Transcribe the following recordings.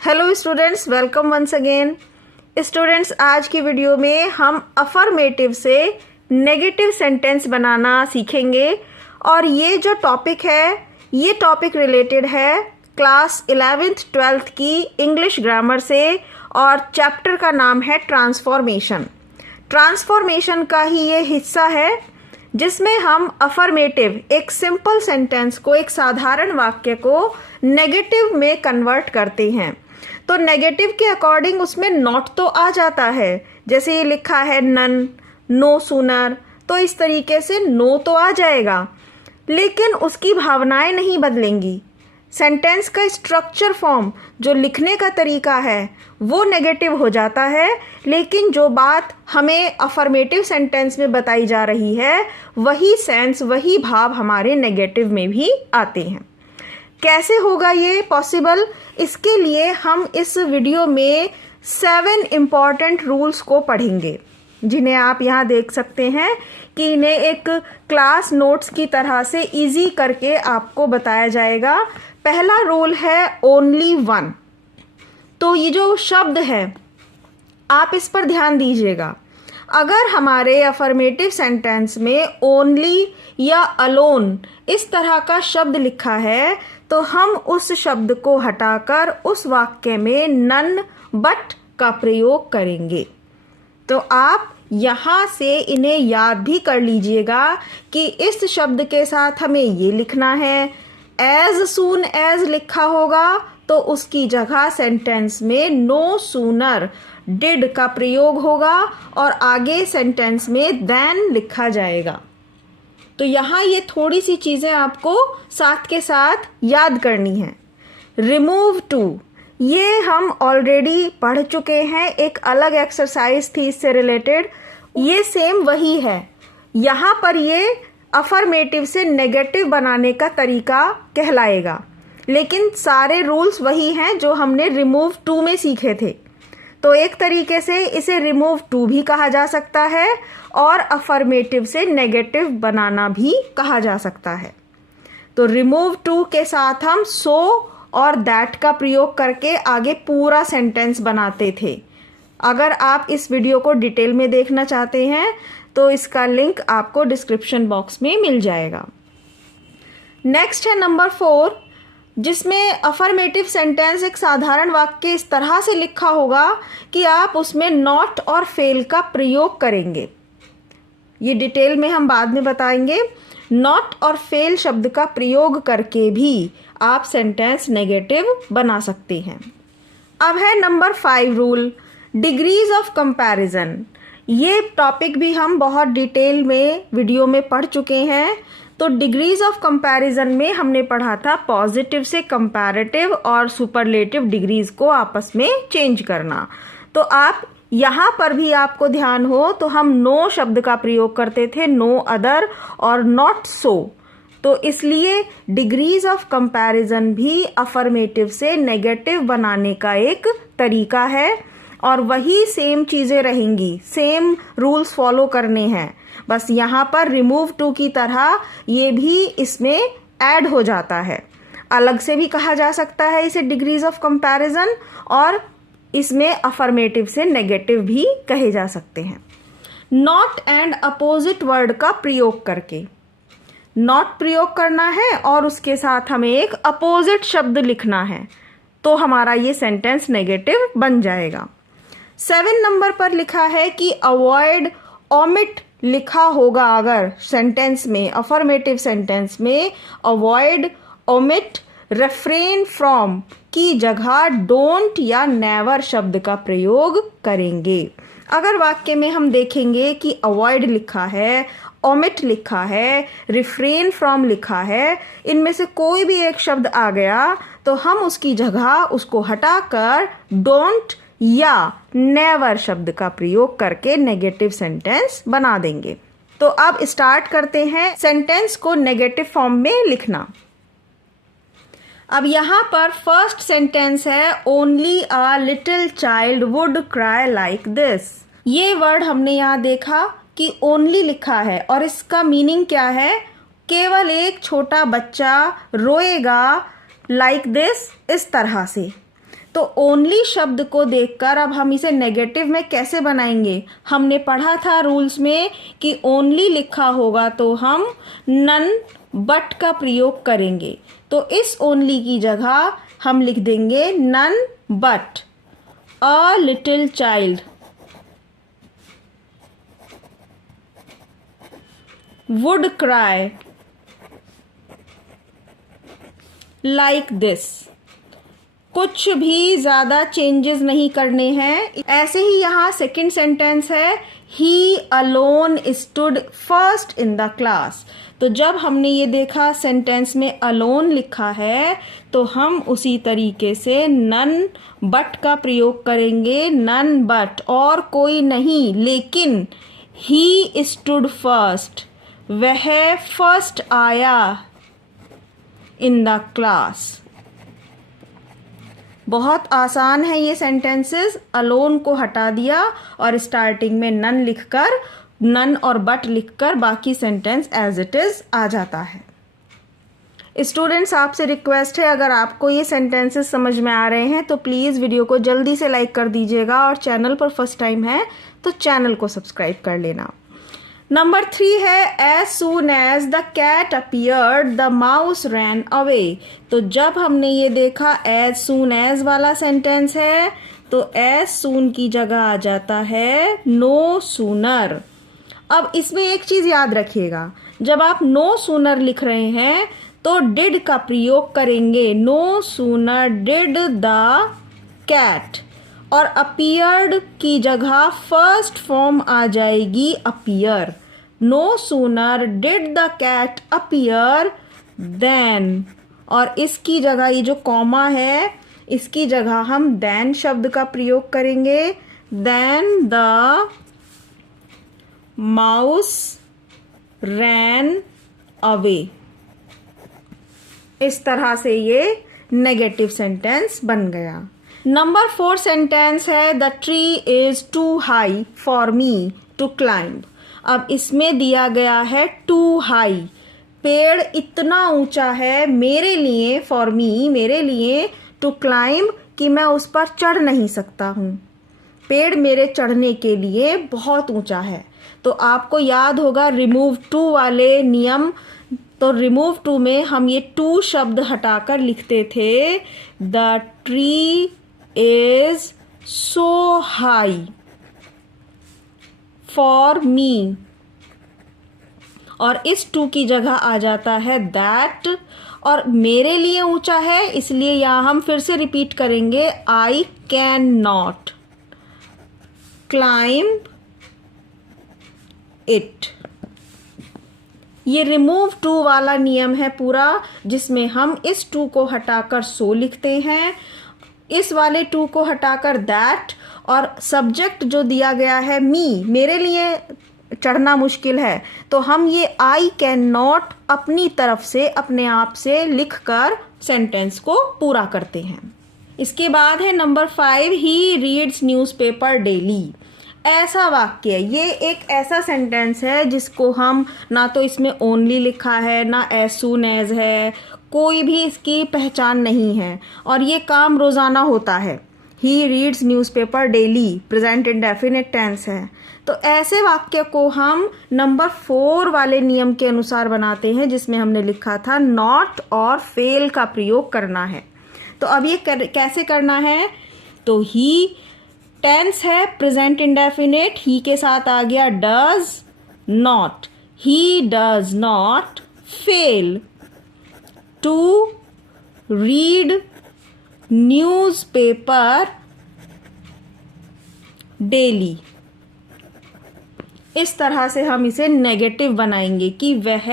Hello students, welcome once again. Students, आज की video में हम अफर्मेटिव से नेगेटिव सेंटेंस बनाना सीखेंगे और ये जो टॉपिक है ये टॉपिक रिलेटेड है क्लास 11th 12th की इंग्लिश ग्रामर से और चैप्टर का नाम है ट्रांसफॉर्मेशन। ट्रांसफॉर्मेशन का ही ये हिस्सा है जिसमें हम अफर्मेटिव एक सिंपल सेंटेंस को, एक साधारण वाक्य को नेगेटिव में कन्वर्ट करते हैं। तो नेगेटिव के अकॉर्डिंग उसमें नॉट तो आ जाता है, जैसे ये लिखा है नन, नो सूनर, तो इस तरीके से नो तो आ जाएगा, लेकिन उसकी भावनाएं नहीं बदलेंगी। सेंटेंस का स्ट्रक्चर फॉर्म, जो लिखने का तरीका है, वो नेगेटिव हो जाता है, लेकिन जो बात हमें अफर्मेटिव सेंटेंस में बताई जा रही है वही सेंस, वही भाव हमारे नेगेटिव में भी आते हैं। कैसे होगा ये पॉसिबल? इसके लिए हम इस वीडियो में 7 इम्पॉर्टेंट रूल्स को पढ़ेंगे, जिन्हें आप यहाँ देख सकते हैं कि इन्हें एक क्लास नोट्स की तरह से इजी करके आपको बताया जाएगा। पहला रूल है ओनली वन। तो ये जो शब्द है आप इस पर ध्यान दीजिएगा। अगर हमारे अफर्मेटिव सेंटेंस में ओनली या अलोन इस तरह का शब्द लिखा है तो हम उस शब्द को हटाकर उस वाक्य में नन बट का प्रयोग करेंगे। तो आप यहाँ से इन्हें याद भी कर लीजिएगा कि इस शब्द के साथ हमें ये लिखना है। एज सून एज लिखा होगा तो उसकी जगह सेंटेंस में नो सूनर डिड का प्रयोग होगा और आगे सेंटेंस में देन लिखा जाएगा। तो यहाँ ये थोड़ी सी चीज़ें आपको साथ के साथ याद करनी है। रिमूव टू, ये हम ऑलरेडी पढ़ चुके हैं, एक अलग एक्सरसाइज थी इससे रिलेटेड। ये सेम वही है। यहाँ पर ये अफर्मेटिव से नेगेटिव बनाने का तरीका कहलाएगा, लेकिन सारे रूल्स वही हैं जो हमने रिमूव टू में सीखे थे। तो एक तरीके से इसे रिमूव टू भी कहा जा सकता है और अफर्मेटिव से नेगेटिव बनाना भी कहा जा सकता है। तो रिमूव टू के साथ हम सो और दैट का प्रयोग करके आगे पूरा सेंटेंस बनाते थे। अगर आप इस वीडियो को डिटेल में देखना चाहते हैं तो इसका लिंक आपको डिस्क्रिप्शन बॉक्स में मिल जाएगा। नेक्स्ट है नंबर 4, जिसमें अफर्मेटिव सेंटेंस एक साधारण वाक्य इस तरह से लिखा होगा कि आप उसमें नॉट और फेल का प्रयोग करेंगे। ये डिटेल में हम बाद में बताएंगे। नॉट और फेल शब्द का प्रयोग करके भी आप सेंटेंस नेगेटिव बना सकते हैं। अब है number 5 rule, degrees of comparison. ये टॉपिक भी हम बहुत डिटेल में वीडियो में पढ़ चुके हैं। तो डिग्रीज ऑफ कंपैरिजन में हमने पढ़ा था पॉजिटिव से कंपैरेटिव और सुपरलेटिव डिग्रीज को आपस में चेंज करना। तो आप यहाँ पर भी आपको ध्यान हो तो हम नो शब्द का प्रयोग करते थे, नो अदर और नॉट सो। तो इसलिए डिग्रीज ऑफ कंपैरिजन भी अफर्मेटिव से नेगेटिव बनाने का एक तरीका है और वही सेम चीज़ें रहेंगी, सेम रूल्स फॉलो करने हैं। बस यहाँ पर रिमूव टू की तरह ये भी इसमें ऐड हो जाता है। अलग से भी कहा जा सकता है इसे डिग्रीज ऑफ कंपैरिजन, और इसमें अफर्मेटिव से नेगेटिव भी कहे जा सकते हैं। नॉट एंड अपोजिट वर्ड का प्रयोग करके नॉट प्रयोग करना है और उसके साथ हमें एक अपोजिट शब्द लिखना है, तो हमारा ये सेंटेंस नेगेटिव बन जाएगा। 7 नंबर पर लिखा है कि अवॉइड ओमिट लिखा होगा अगर सेंटेंस में, अफर्मेटिव सेंटेंस में अवॉइड, ओमिट, रेफ्रेन फ्रॉम की जगह डोंट या नेवर शब्द का प्रयोग करेंगे। अगर वाक्य में हम देखेंगे कि अवॉइड लिखा है, ओमिट लिखा है, रिफ्रेन फ्रॉम लिखा है, इनमें से कोई भी एक शब्द आ गया तो हम उसकी जगह उसको हटाकर डोंट या नेवर शब्द का प्रयोग करके नेगेटिव सेंटेंस बना देंगे। तो अब स्टार्ट करते हैं सेंटेंस को नेगेटिव फॉर्म में लिखना। अब यहाँ पर फर्स्ट सेंटेंस है only a little child would cry like this. ये वर्ड हमने यहाँ देखा कि ओनली लिखा है और इसका मीनिंग क्या है? केवल एक छोटा बच्चा रोएगा लाइक दिस, इस तरह से। तो ओनली शब्द को देखकर अब हम इसे नेगेटिव में कैसे बनाएंगे? हमने पढ़ा था रूल्स में कि ओनली लिखा होगा तो हम नन बट का प्रयोग करेंगे। तो इस ओनली की जगह हम लिख देंगे none but a little child would cry like this. कुछ भी ज़्यादा चेंजेस नहीं करने हैं। ऐसे ही यहाँ सेकंड सेंटेंस है ही alone stood first in the class. तो जब हमने ये देखा सेंटेंस में अलोन लिखा है तो हम उसी तरीके से नन बट का प्रयोग करेंगे। नन बट, और कोई नहीं, लेकिन ही स्टूड फर्स्ट, वह फर्स्ट आया इन द क्लास। बहुत आसान है ये सेंटेंसेस। अलोन को हटा दिया और स्टार्टिंग में नन लिखकर, नन और बट लिखकर बाकी सेंटेंस एज इट इज आ जाता है। स्टूडेंट्स, आपसे रिक्वेस्ट है, अगर आपको ये सेंटेंसेस समझ में आ रहे हैं तो प्लीज़ वीडियो को जल्दी से लाइक कर दीजिएगा और चैनल पर फर्स्ट टाइम है तो चैनल को सब्सक्राइब कर लेना। नंबर 3 है as soon as the cat appeared the mouse ran away. तो जब हमने ये देखा एज सून एज वाला सेंटेंस है तो एज सून की जगह आ जाता है नो सूनर। अब इसमें एक चीज़ याद रखिएगा, जब आप नो सूनर लिख रहे हैं तो डिड का प्रयोग करेंगे। No sooner did the cat, और अपीयर्ड की जगह फर्स्ट फॉर्म आ जाएगी appear. No sooner did the cat appear then, और इसकी जगह ये जो कॉमा है इसकी जगह हम देन शब्द का प्रयोग करेंगे। Then the mouse ran away. इस तरह से ये नेगेटिव सेंटेंस बन गया। नंबर 4 सेंटेंस है the tree is too high for me to climb. अब इसमें दिया गया है टू हाई, पेड़ इतना ऊंचा है मेरे लिए, फॉर मी मेरे लिए, टू क्लाइंब कि मैं उस पर चढ़ नहीं सकता हूँ। पेड़ मेरे चढ़ने के लिए बहुत ऊंचा है। तो आपको याद होगा रिमूव टू वाले नियम। तो रिमूव टू में हम ये टू शब्द हटाकर लिखते थे the tree is so high for मी, और इस टू की जगह आ जाता है दैट, और मेरे लिए ऊंचा है इसलिए यहां हम फिर से रिपीट करेंगे I can not climb it. ये रिमूव टू वाला नियम है पूरा, जिसमें हम इस टू को हटाकर सो लिखते हैं, इस वाले टू को हटाकर दैट, और सब्जेक्ट जो दिया गया है मी, मेरे लिए चढ़ना मुश्किल है, तो हम ये आई कैन नॉट अपनी तरफ से अपने आप से लिखकर सेंटेंस को पूरा करते हैं। इसके बाद है नंबर 5 ही रीड्स न्यूज़पेपर डेली। ऐसा वाक्य, ये एक ऐसा सेंटेंस है जिसको हम ना तो इसमें ओनली लिखा है ना एज सून एज है, कोई भी इसकी पहचान नहीं है, और ये काम रोज़ाना होता है। He reads newspaper daily, present indefinite tense है। तो ऐसे वाक्य को हम नंबर 4 वाले नियम के अनुसार बनाते हैं, जिसमें हमने लिखा था नॉट और फेल का प्रयोग करना है। तो अब ये कैसे करना है? तो ही टेंस है प्रेजेंट इंडेफिनिट, ही के साथ आ गया does not, he does not fail to read newspaper daily. इस तरह से हम इसे नेगेटिव बनाएंगे कि वह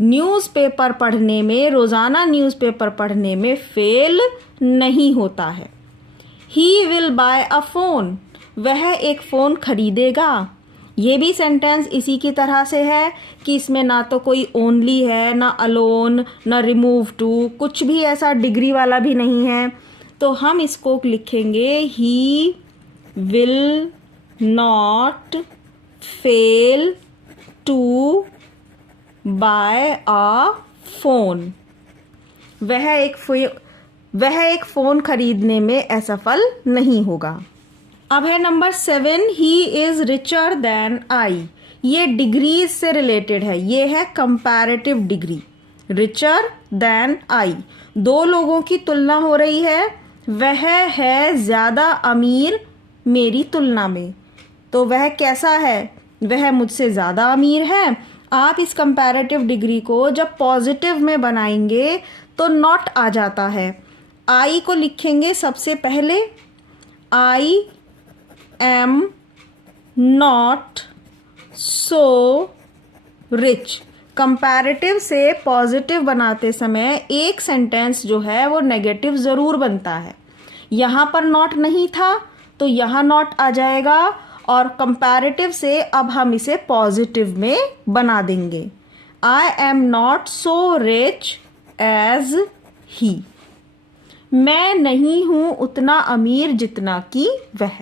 न्यूज़पेपर पढ़ने में, रोज़ाना न्यूज़पेपर पढ़ने में फेल नहीं होता है। He will buy a phone, वह एक फ़ोन खरीदेगा। ये भी सेंटेंस इसी की तरह से है कि इसमें ना तो कोई ओनली है, ना अलोन, ना रिमूव टू, कुछ भी ऐसा डिग्री वाला भी नहीं है। तो हम इसको लिखेंगे he will not fail to buy a phone. वह एक वह एक फ़ोन खरीदने में असफल नहीं होगा। अब है number 7, he is richer than I. ये डिग्रीज से रिलेटेड है, ये है comparative degree. Richer than I, दो लोगों की तुलना हो रही है, वह है ज़्यादा अमीर मेरी तुलना में। तो वह कैसा है? वह मुझसे ज़्यादा अमीर है। आप इस कंपैरेटिव डिग्री को जब पॉजिटिव में बनाएंगे तो नॉट आ जाता है। आई को लिखेंगे सबसे पहले, आई am not so rich. Comparative से पॉजिटिव बनाते समय एक सेंटेंस जो है वो नेगेटिव ज़रूर बनता है। यहाँ पर नॉट नहीं था तो यहाँ नॉट आ जाएगा, और कंपैरेटिव से अब हम इसे पॉजिटिव में बना देंगे। I am not so rich as he. मैं नहीं हूँ उतना अमीर जितना कि वह।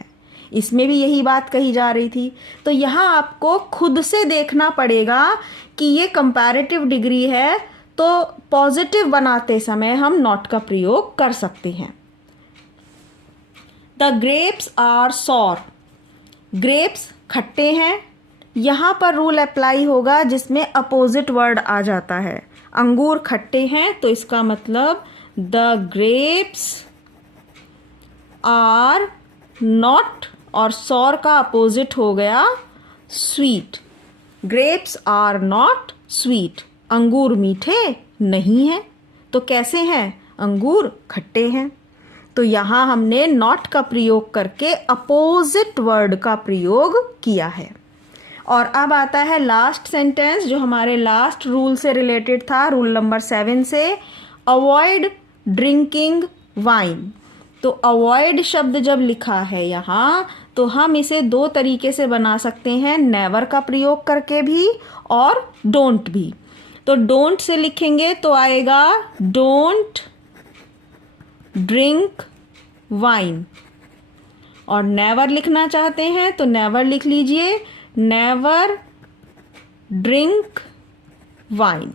इसमें भी यही बात कही जा रही थी। तो यहाँ आपको खुद से देखना पड़ेगा कि ये कंपैरेटिव डिग्री है, तो पॉजिटिव बनाते समय हम नॉट का प्रयोग कर सकते हैं। The grapes are sour. Grapes खट्टे हैं। यहाँ पर रूल अप्लाई होगा जिसमें अपोजिट वर्ड आ जाता है। अंगूर खट्टे हैं तो इसका मतलब द ग्रेप्स आर नॉट, और सॉर का अपोजिट हो गया sweet. Grapes are not sweet, अंगूर मीठे नहीं हैं। तो कैसे हैं? अंगूर खट्टे हैं। तो यहाँ हमने नॉट का प्रयोग करके अपोजिट वर्ड का प्रयोग किया है। और अब आता है लास्ट सेंटेंस जो हमारे लास्ट रूल से रिलेटेड था, रूल नंबर 7 से, अवॉइड ड्रिंकिंग वाइन। तो अवॉइड शब्द जब लिखा है यहाँ तो हम इसे दो तरीके से बना सकते हैं, नेवर का प्रयोग करके भी और डोंट भी। तो डोंट से लिखेंगे तो आएगा डोंट ड्रिंक वाइन, और नेवर लिखना चाहते हैं तो नेवर लिख लीजिए, नेवर ड्रिंक वाइन।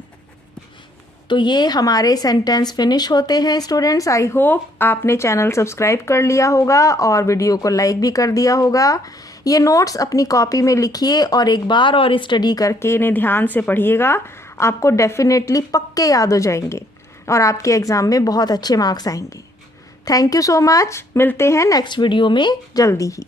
तो ये हमारे सेंटेंस फिनिश होते हैं स्टूडेंट्स। आई होप आपने चैनल सब्सक्राइब कर लिया होगा और वीडियो को लाइक भी कर दिया होगा। ये नोट्स अपनी कॉपी में लिखिए और एक बार और स्टडी करके इन्हें ध्यान से पढ़िएगा। आपको डेफिनेटली पक्के याद हो जाएंगे और आपके एग्ज़ाम में बहुत अच्छे मार्क्स आएंगे। Thank you so much. मिलते हैं नेक्स्ट वीडियो में जल्दी ही।